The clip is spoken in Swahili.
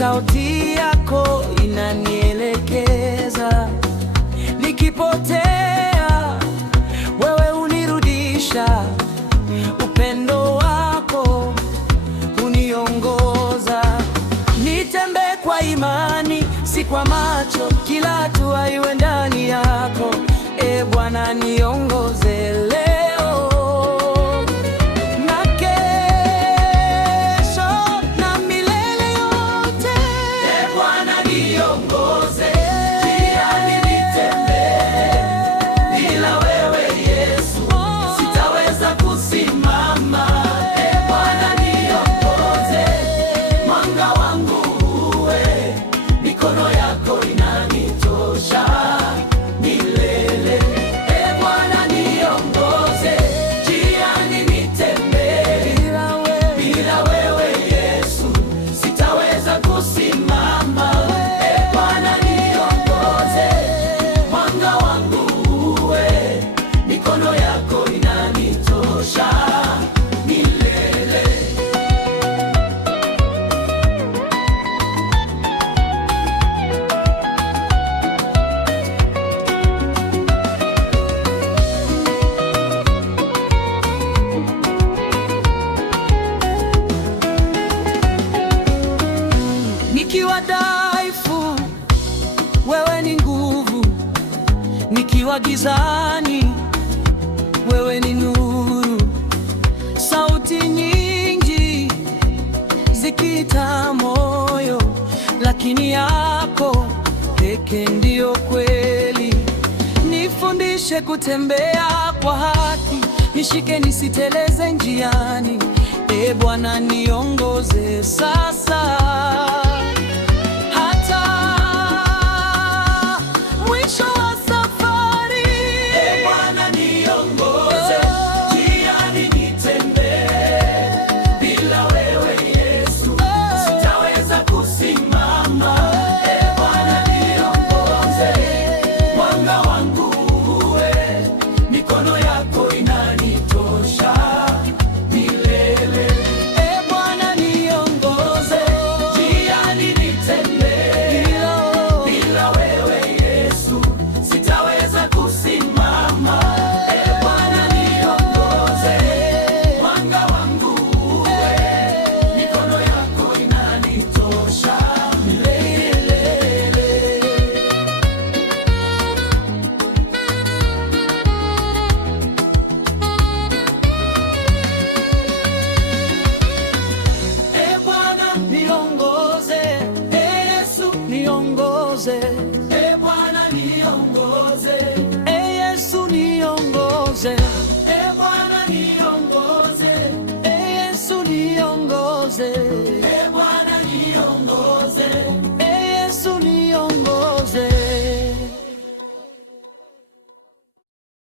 sauti yako inanielekeza. Nikipotea wewe unirudisha, upendo wako uniongoza. Nitembee kwa imani, si kwa macho, kila hatua iwe ndani yako. E Bwana, niongoze leo na kesho na milele yote. E Bwana, niongoze njiani nitembee, bila wewe Yesu sitaweza kusimama. E Bwana, niongoze, mwanga wangu uwe, mikono yako inanitosha milele. E Bwana, niongoze njiani nitembee, bila wewe Yesu sitaweza kusimama. E Bwana, niongoze, mwanga wangu uwe, mikono yako inanitosha milele. Nikiwa dhaifu, wewe ni nguvu. Nikiwa gizani, wewe ni nuru. Sauti nyingi zikiita moyo, lakini yako pekee ndiyo kweli. Nifundishe kutembea kwa haki, nishike nisiteleze njiani. E Bwana, niongoze sasa hata mwisho wa safari. E Bwana, niongoze njiani nitembee, bila wewe Yesu sitaweza kusimama. E Bwana, niongoze, mwanga wangu uwe, mikono yako inanitosha milele. E Bwana, niongoze Njiani nitembee, bila wewe Yesu sitaweza kusimama. E Bwana, niongoze, mwanga wangu uwe, mikono yako inanitosha milele. E Bwana, niongoze. E Yesu, niongoze. E Bwana, niongoze. E Yesu, niongoze. E Bwana, niongoze. E Yesu, niongoze.